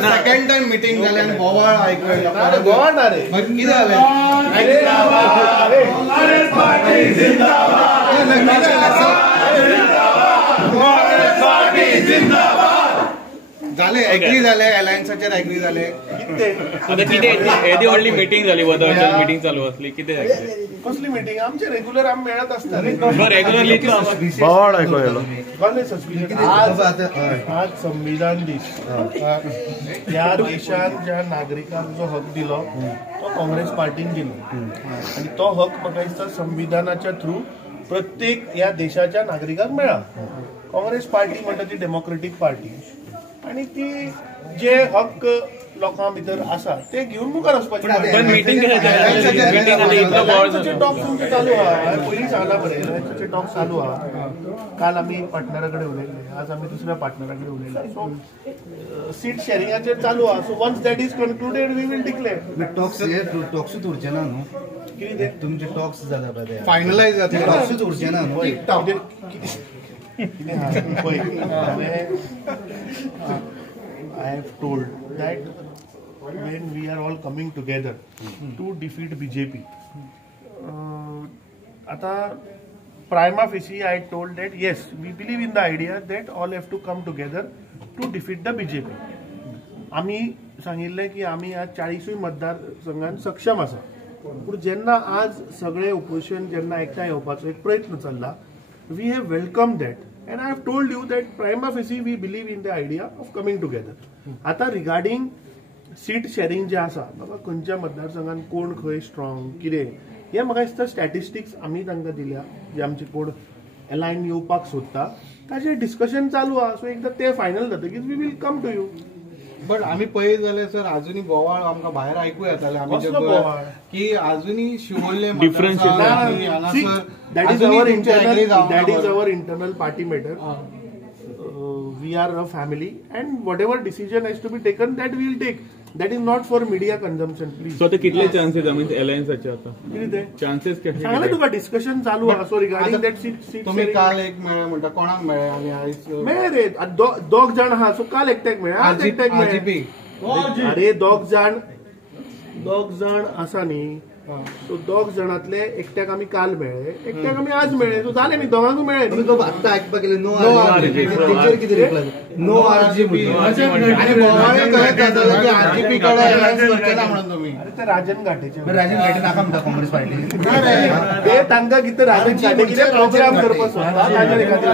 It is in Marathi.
सेकंड टाइम मीटिंग झाली आणि बोवाळ ऐकूया गोवाळ ना रे किती झाले झाले एग्री झाले अलायन्साचेर एग्री झाले आता किती व्हडली मीटिंग झाली वर्चुअल मीटिंग चालू असली किती कसली मीटिंग आमचे रेग्युलर आम मेळत असता रेग्युलरली बोवाळ ऐकूया आज संविधान दीस ह्या देशात ज्या नागरिकांक जो हक दिलो तो काँग्रेस पार्टीन दिलो आणि तो हक म्हाका दिसता संविधानाच्या थ्रू प्रत्येक ह्या देशाच्या नागरिकांक मेळ्ळा. काँग्रेस पार्टी म्हणटा ती डेमोक्रेटीक पार्टी आणि ती जे हक्क लोकां भितर आसा ते घेऊन मुखार वचपाची. टॉक्स तुमचे चालू आहा, पयलीं सांगला बरें टॉक्स चालू आहा. काल आमी पार्टनरा कडेन उलयले, आज आमी दुसऱ्या पार्टनरा कडेन उलयला. सो सीट शेअरिंगाचेर चालू आहा. So once that is concluded we will declare. टॉक्सूच उरचे ना न्हू कितें ते तुमचे टॉक्स जाता पळय फायनलायज जाता टॉक्सूच उरचे ना न्हू I have told that when we are all coming together to defeat BJP, आता prima facie I told that yes, we believe in the idea that all have to come together to defeat the BJP. आम्ही सांगितले की आम्ही आज 40 मतदारसंघात सक्षम आसा. पण जेन्ना आज सगळे ओपोजिशन जेन्ना एकठांय येवपाचो एक प्रयत्न चल्ला, we have welcomed that. And I have told you that prima facie we believe in the idea of coming together. आता रिगार्डिंग सीट शेअरिंग जे आसा बाबा खंयच्या मतदारसंघात कोण खंय स्ट्रॉंग कितें हे म्हाका दिसता स्टॅटिस्टिक्स आमी तांकां दिल्या जे आमचे कोण अलायन येवपाक सोदता ताजेर डिस्कशन चालू आहा. सो एकदां ते फायनल जातकीच we will come to you. But आम्ही पळयत जाल्यार सर अजूनही बोवाळ आमकां भायर आयकूं येताले आमी की अजूनही शिवोल्ले difference that is our internal party matter. We are a family and whatever decision has to be taken that we will take. That is not for media consumption, please. So ते कितले चान्सेस आय मीन अलायन्साचे आता किती चान्सेस कशे सांगले तुका डिस्कशन चालू आहा. सो रिगार्डिंग दॅट सीट तुम्ही काल एक मेळ्ळे म्हणटा कोणाक मेळ्ळे आणि आयज मेळ्ळे रे दोग जाण आहा. सो काल एकट्याक मेळ्ळे आज एकट्याक मेळ्ळे. अरे दोग जाण आसा न्ही. सो दोग जाणांतले एकट्याक आमी काल मेळ्ळे, एकट्याक आमी आज मेळ्ळे. सो जाले न्ही दोगांकूय मेळ्ळे. आत्ता आयकपाक गेले नो आरजीपी कितें रिप्लाय नो आरजीपी आणि बोवाळ आरजीपी कडे अलायन्स करचे ना म्हणून तुम्ही. अरे ते राजन घाटेचे नाका म्हणटा काँग्रेस पार्टी ते तांकां कितें राजन घाटे कितें प्रोग्राम करपाक सोदता ताजेर एखादी